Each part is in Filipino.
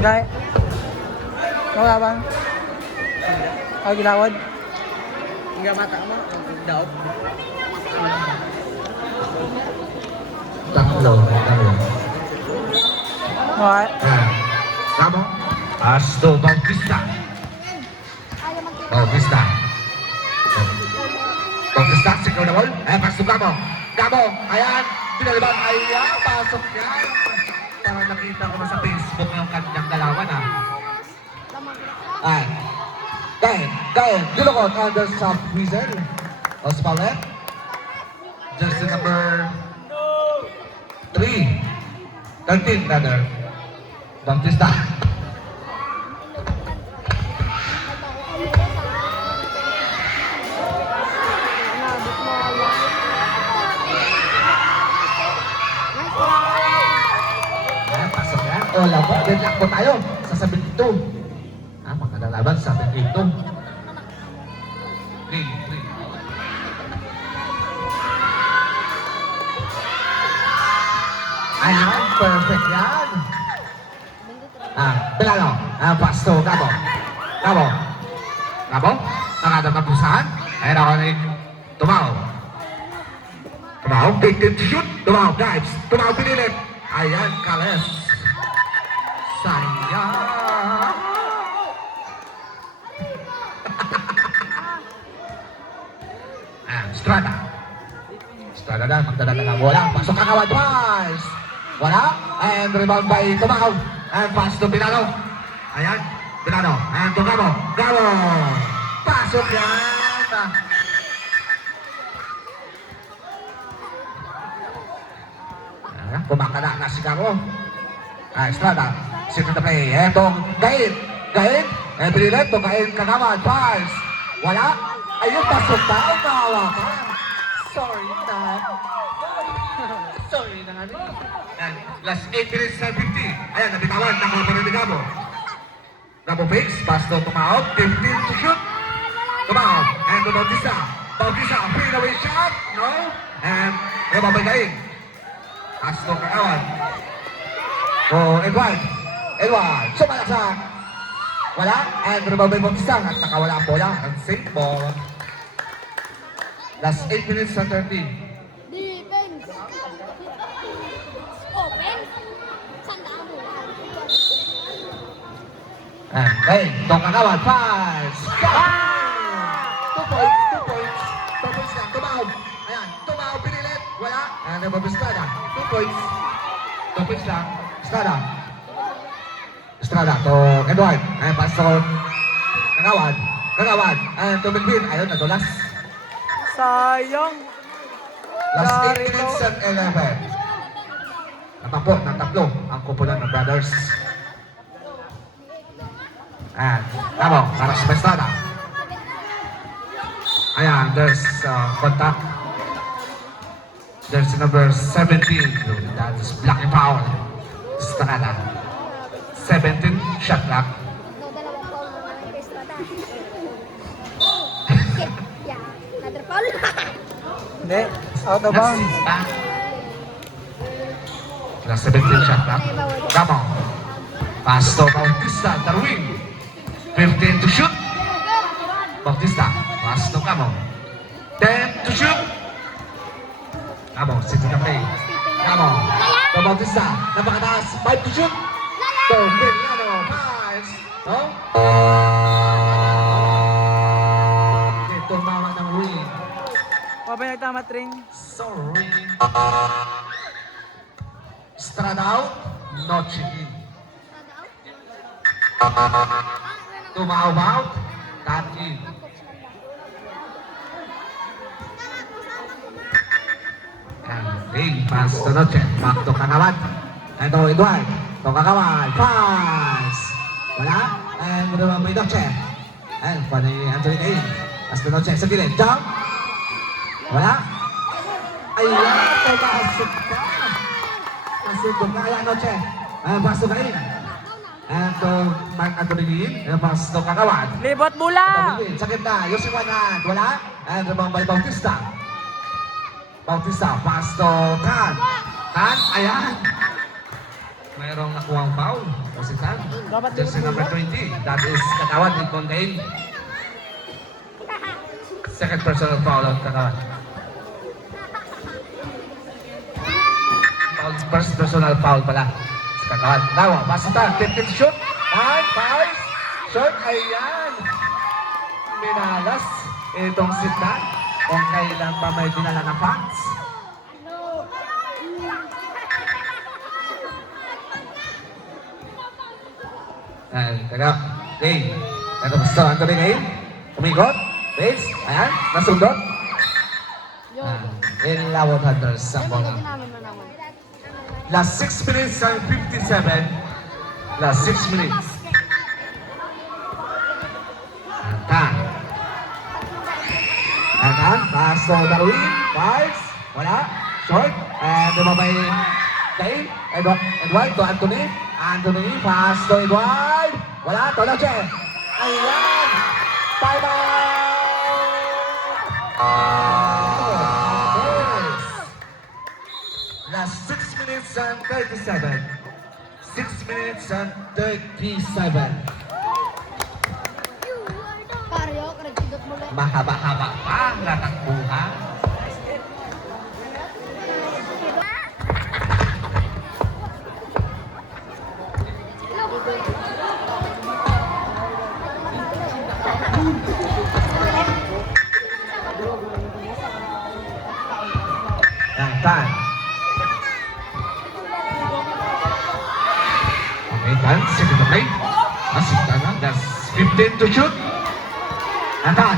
Gay. Wala bang? Ay, gilawad. Hingga mata mo, daw. Tatlo. Okay. Kamu? Asto Bautista. Bautista. Bautista, sigaw na ball. Pasok Gamo. Gamo, ayan. Pinalibang, ayan. Pasok yan. Parang nakita ko na sa Facebook yung kanyang dalawan, ha. Dahil, Dilokot under South Whistle. Ospalet. Jersey number 13 rather. Bautista. Pasok yan. O, labo. Deadlock po tayo sa 72. Magandang laban sa 72. 3. Ayan, perfect yan. Pilalo. Pasto, Gabo. Nakadang kapusahan. Ayan ako na tumaw. 18 to shoot. Tumaw, dives. Tumaw, pinilit. Ayan, Kales. Sayang. Strada na, magdadala ng bola. Pasok ka kawan, pass. Wala. And rebound by Tumaw. And pass to Pinano. Ayan, Pinano. And to Gamo. Pasok yan. Ayan, kumakala na si Gamo. Strada. Sit to the play. And to Gain. And pinilit to Gain kakawan, pass. Wala. Ayun, pasok na. Ay, nakawa ka. Sorry na nga niya. And last 8 minutes na 50. Ayan, nabitawan. Nakuha pa rin ni Gabo. Gabo fakes. Pass to Tumaw. 15 to shoot. Tumaw. And to Bautista. Free away shot. No. And nababagayin. Pass to Kakawan. Edward. Sumalaksak. Wala. And nababay Bautista. At nakawala ang bola. And safe ball. Last 8 minutes and 30. Defense. Open. Sandaan mo. Okay, itong kakawan. Pass! 2 points. 2 points lang. Tumaw. Ayan. Tumaw. Pinilit. Wala. Ayan, nababistrada. 2 points. 2 points lang. Estrada. To Edward. Ayan, pass to Kakawan. Ayan, to Melvin. Ayun, nadulas. Sayang. Last 8 minutes and 11. Natampo ng tatlo ang kumpulan ng brothers. And Gabo, para sa Estrada. Ayan, there's contact. There's number 17. That is blocking foul. Estrada. 17 shot clock. Dalawang foul naman ang Estrada. Yeah, another foul. Hindi. Out of bounds. Last 17 shot clock. Gabo. Pass to Bautista, Darwin. 15 to shoot. Bautista. Pass to Gabo. 10 to shoot. Gabo, sit in the play. Gabo. To Bautista. Napakataas. 5 to shoot. To Villano. Pass. No? Ito mama ng win. Papa nagtama ring. Sorry. Strada out. Noche in. Tumaw out. Tat in. And pass to Noche. Back to Kakawan. And to Edward. To Kakawan. Pass. Wala. And naman may Noche. And pa ni Anthony Cain. Pass to Noche. Sa gilid. Jump. Wala. Ayan. Pumasok ka. Pasok ka. Ayan Noche. And pass to Cain. And to Mark Anthony. And pass to Kakawan. Libot bola. Sa gitna. Using one hand. Wala. And naman by Bautista. Bautista, pass to Tan. Ayan. Mayroon merong nakuhang foul. Kasi saan? Dapat Jersey number 20. That is Kakawan with Contain. Second personal foul of Kakawan. First personal foul pala. Sa Kakawan. Nawa, basta. 15 shoot. And fires. Shot. Ayan. Minalas. Itong sitan. Kung kailan pa may dinala na fans. Ayan, taga. Game. Taga basta. Anthony Game. Umikot. Base. Ayan. Nasundot. Ilawot Hunters sa bola. Last 6 minutes and 57. Last 6 minutes. Antan. Antan. Pass to Darwin. Fives. Wala. Short. And lumabay. Dave. Edward to Anthony. Anthony. Pass to Edward. Wala. To Noche. Ayan. Time out. Last 6 minutes and 37. 6 minutes and 37. Paryo, karagsidot mo lang. Mahaba-haba pa ang natakbuhan. Tan. Okay, Tan, second to play. Masih Tan, that's 15 to shoot. Tan.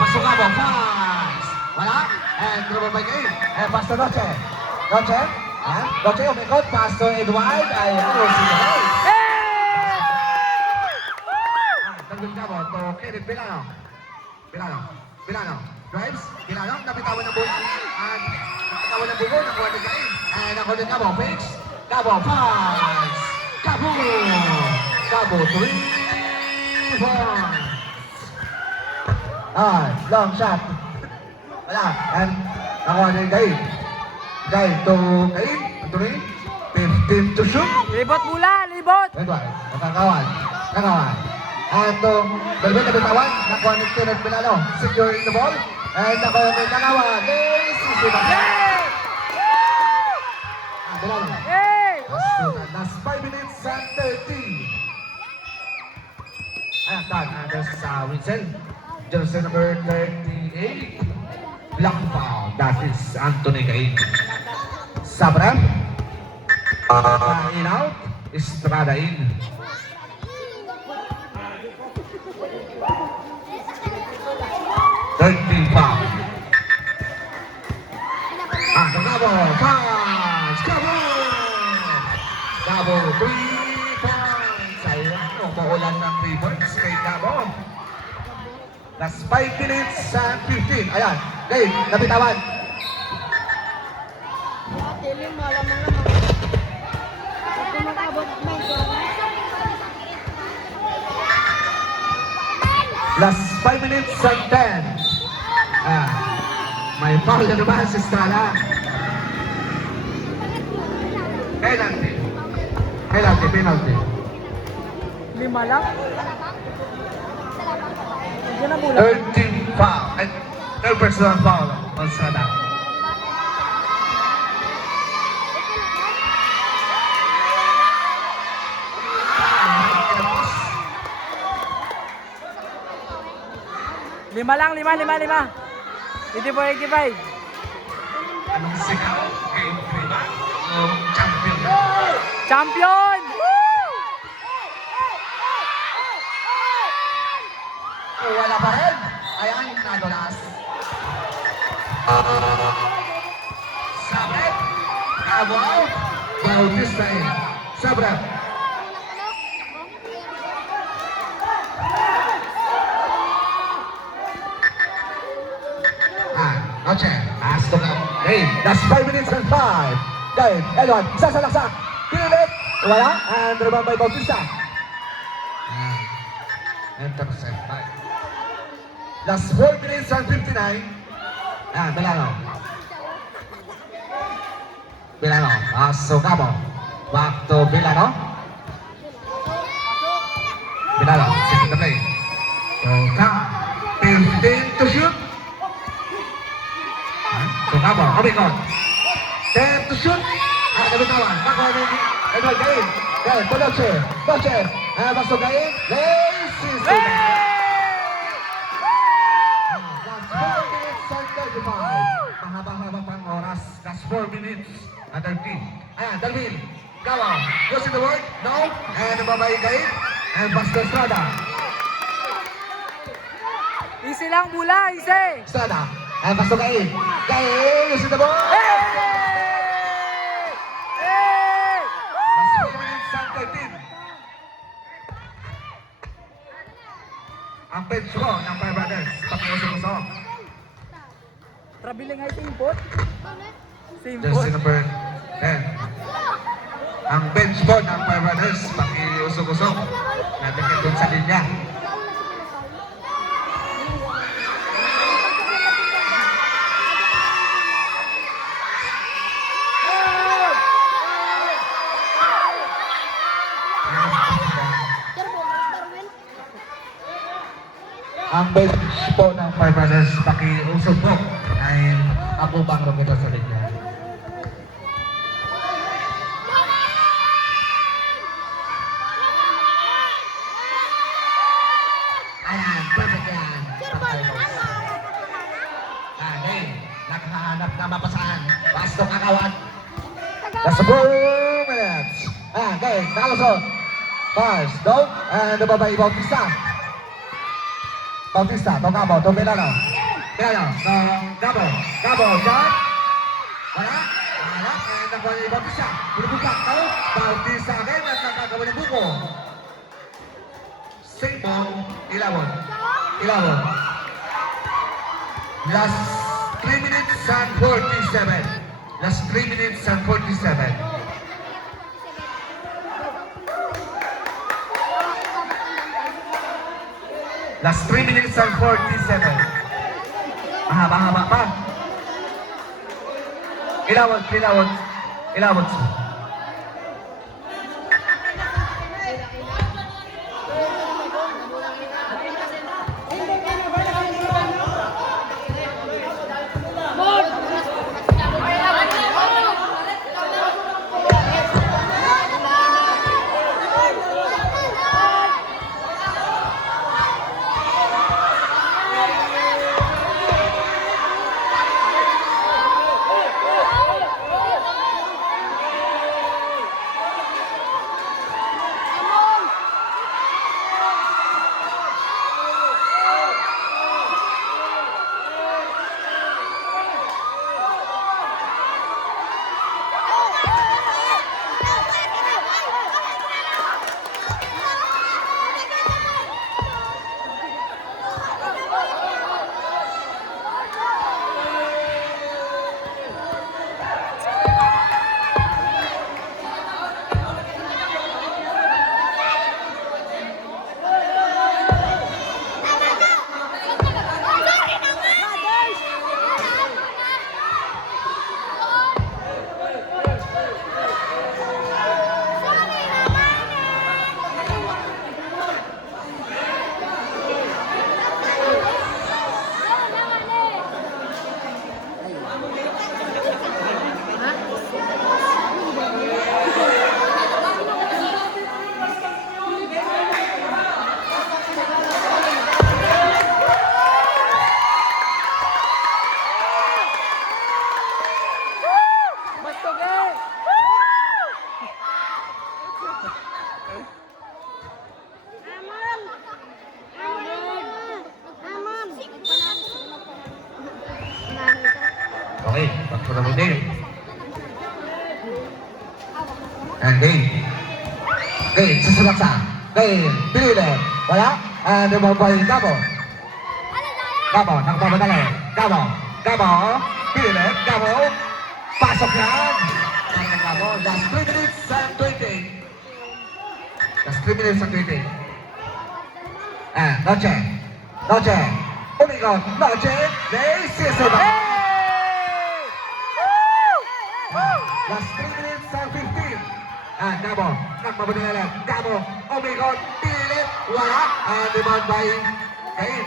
Masuk ka ba? Fast. Wala. And lumabay kayo. Pass to Noche. Noche. Noche umikot. Pass to Edward. Ayan, Rosie. Tanggal ka ba? To Kenneth Bilano. Drives. Bilano. Napitawan ng buhay. And napitawan ng buhay. Nakuha din kayo. And nakuha din Cabo. Fix. Cabo. Fast. Cabo. 3 points. Long shot. Wala. And nakuha din kayo. Kayo to kayo. Anthony. 15 to shoot. Libot mula, libot! Edward. Nakakawan. And to Dalvin na bitawan. Nakuha ni Kenneth Bilano. Securing the ball. And nakuha ni Kakawan. Bilano. Hey! Last 5 minutes and 30. Ayan, Tan. There's Winston. Jersey number 38. Black foul. That is Anthony Cain. Sabra. In out. Estrada in. Foul. Cabo. Pass. Cabo. 3 points. Ayan, umuulan ng 3 points kay Cabo. Last 5 minutes and 15. Ayan. Game. Napitawan. Tiling, malamang naman. Kung mag-abot medyo. Last 5 minutes and 10. May foul na naman si Estrada. Penalty. 5 lang? Diyan na mula. 13 foul. Third personal foul on Estrada. Lima lang, lima. 84-85. Anong sigaw? Game 3 ba? O champion? Champion! Woo! Wala pa rin. Ayan, nadulas. Sabret. Cabo out. Bautista in. Sabret. Noche. Pass to Dave. That's 5 minutes and 5. Dave. Edward. Sasalaksak. Pilit. Wala. And rebound by Bautista. Intercept by. Last 4 minutes and 59. Bilano. Bilano. Sugamo. Back to Bilano. Bilano. Six in the play. So, count. 15 to shoot. Sugamo. Kumikot. 10 to shoot. Nabitawan. Nakuha ni Edward Gain. Gain. Noche. Noche. Masuk Gain. Lazy Sugar. Last 4 minutes and 35. Mahaba-haba pang oras. Last 4 minutes and 13. Ayan, Dalvin. Gawa. Using the word? No. And babay Gain. And Pastor Estrada. Easy lang, Bula. Easy. Estrada. And Pastor Gain. Gain. Using the word. Hey! Last 4 minutes and 13. Ang bench ko ng Five Brothers. Pakiusok-usok. Trabiling ay timpot. Jersey Timpot. number 10. Ang bench po ng Five Brothers. Pakiusok-usok. Natikit dun sa linya. Ang bench po ng Five Brothers. Pakiusok po. Ay ako bang lumito sa linya. Ayan, perfect yan. Hey, nakahanap na mapasaan. Basto kakawat. That's 4 minutes. Ayan, okay, nakalusot. First, go. And nababay Bautista. Bautista, Togabo, Tobilano. Bilano, Gabo. Gabo, shot. Wala. Wala. And nakuha ni Bautista. Pulubugak, no? Bautista again at nakagawa ng buko. Same ball, 11. Last 3 minutes and 47. Last 3 minutes and 47. Last 3 minutes and 47. Mahaba-haba pa. Ilawot. Okay, back to the routine. And game. Game, susunod sa. Game, pinili. Wala. And mabay Gabo. Gabo, nakapamadali. Gabo, pinili. Gabo, pasok yan. Gabo, last 3 minutes and 20. Last 3 minutes and 20. And Noche. Umigot, Noche. Lazy Sugar. Last 3 minutes and 15. Gabo, nagmabuti na lang. Gabo, umikot, pilit, wala. Demand by Cain.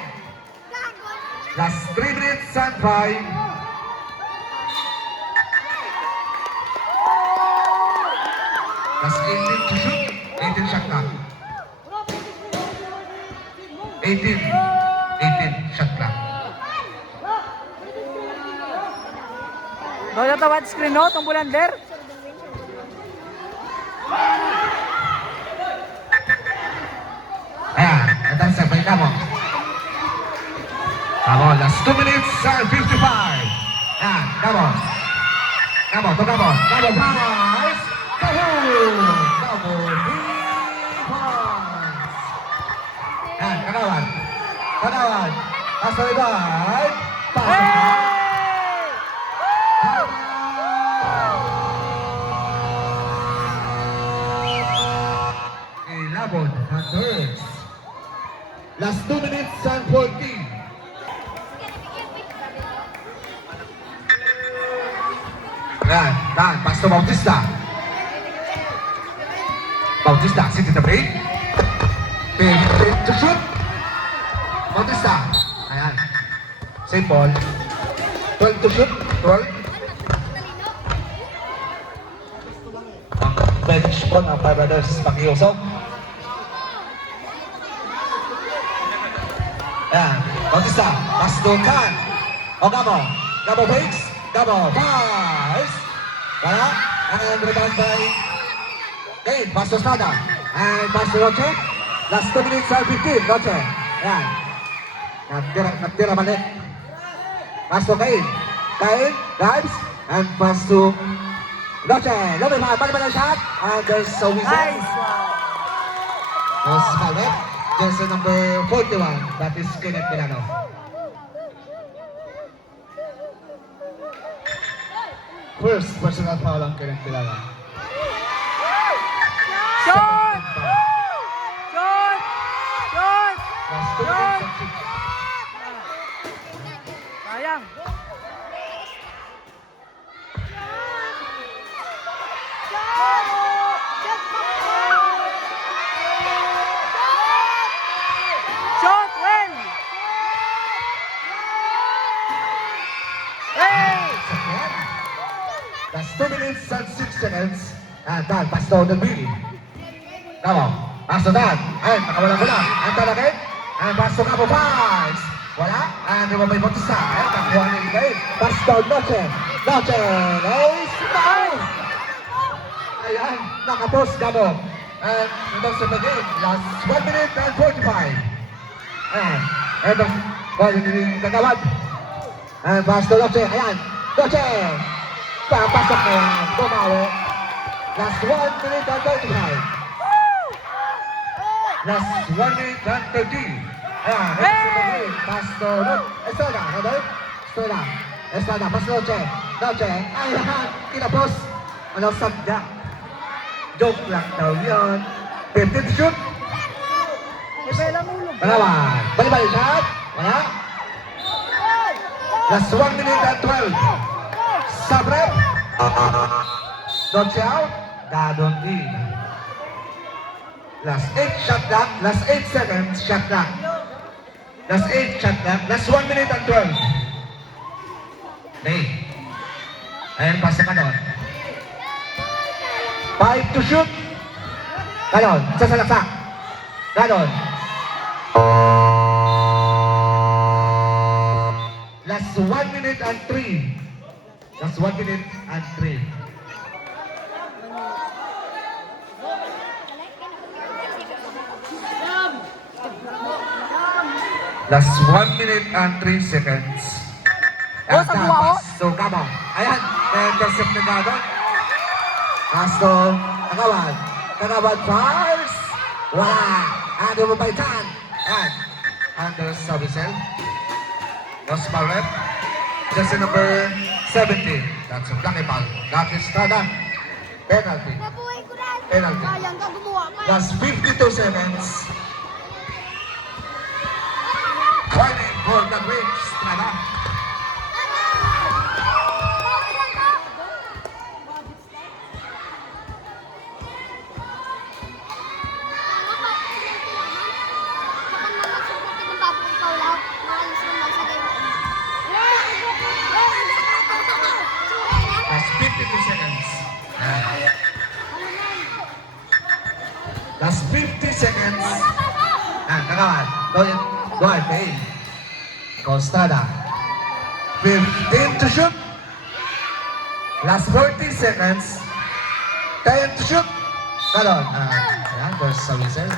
Last 3 minutes and 5. Last 18 to shoot. 18 shot clock. 18 shot clock. Bawa tawad screen no, tong bulander. Ayan, ito sa balik mo. Come on, last 2 minutes and 55. Ayan, come on. Come on, come on. Come on, guys. Come on. Come on. Ayan, kagawan. Kagawan. Asa ribay. Pasok. Ilabon, Hunters. Last 2 minutes and 14. Ayan, pass to Bautista. Bautista, sit in the break. To shoot. Bautista. Ayan. Same ball. 12 to shoot. 12. Ang bench po ng Five Brothers Pakiusok. Ayan. Bautista. Pass to Can. O Gabo. Gabo fakes. Gabo. Pass. Wala. And rebound by Cain. Pass to Strada. And pass to Roche. Last 2 minutes and 15. Roche. Ayan. Nagtira balik. Pass to Cain. Cain. Dives. And pass to Roche. Lobe pa. Balik shot. And there's a whistle. Nice. There's Calvet. Jersey number 41. That is Kenneth Milano. First personal foul on Kenneth Milano. Shot! Shot! Shot! Last 2 minutes and 6. Sayang. Shot well. Hey! That's 2 minutes and 6 seconds. And Dan, pass down the wheel. Gabo, pass to Dan. And nakawalang bola. And Dan again. And pass to Gabo, pass. Wala. And remabay Bautista. And nakuha ni Cain. Pass down Noche. Noche. Ace. Down. Ayan, nakapos Gabo. And remove sa game. Last 1 minute and 45. And ito, ball ni Kagawad. And pass to Noche. Ayan, Noche. Papasok na yan. Bumawi. Last 1 minute and 35. Last 1 minute and 30. Ayan, hey! Pass to Estrada. Estrada. Estrada. Pass to Noche. Noche. Ayan, kinapos. Ano sagda. Joke lang daw yun. 15 to shoot. Palawan. Bali-bali shot. Wala. Last 1 minute and 12. Sabre. Don't out. Dadon in. Last 8 shot clock. Last 8 seconds shot clock. Last 8 shot clock. Last 1 minute and 12. Nay. Ayan, pasa ka doon. 5 to shoot. Ganon. Sasalaksak. Ganon. Last 1 minute and 3. Last 1 minute and 3. Last 1 minute and 3 seconds. Oh, sa buwa, oh. So, come on. Ayan. Intercept na gano'n. Pasto. Kagawad. Kagawad fires. Wala. And umabaitan. And under Sabisel. Los Paulet. Jersey number 17. That's a black ball. That is Strada. Penalty. Penalty. Sayang ka gumawa pa. Last 52 seconds. Fighting for the win, Strada. 52 seconds. Last 50 seconds. Kakawan. Go ahead, Kay. Constrada. 15 to shoot. Last 40 seconds. 10 to shoot. Talon. Ayan, there's a whistle.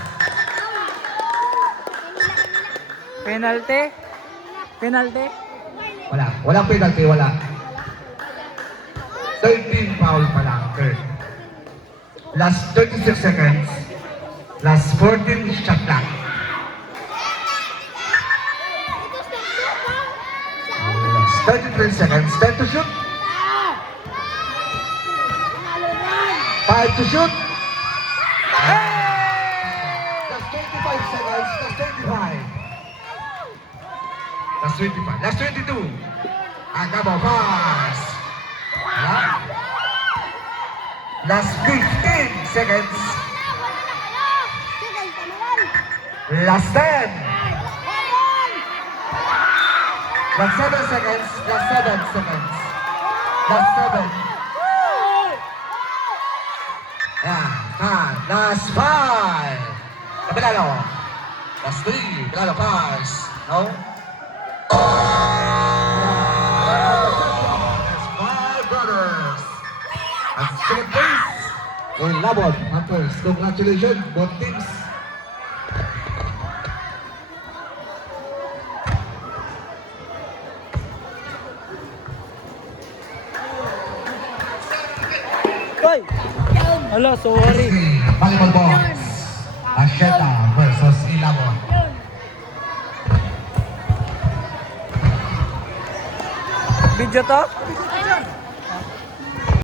Penalty. Penalty. Wala. Walang penalty, wala. 13 foul pa lang. Third. Last 36 seconds. Last 14 shot clock. Last 33 seconds. 10 to shoot. 5 to shoot. Last 25 seconds. Last 25. Last 25. Last 22. Agamo pass. Last 15 seconds. Last 10. Last 7 seconds. Last 7 seconds. Last 7. Last 5. Kapilalo. Last 3. Pilalo pass. No? There's 5 brothers. At second place. And Labon, Hunters. Congratulations, both teams. Hoy! Hala, sorry. Volleyball box. Asheta versus Ilabon. Video to?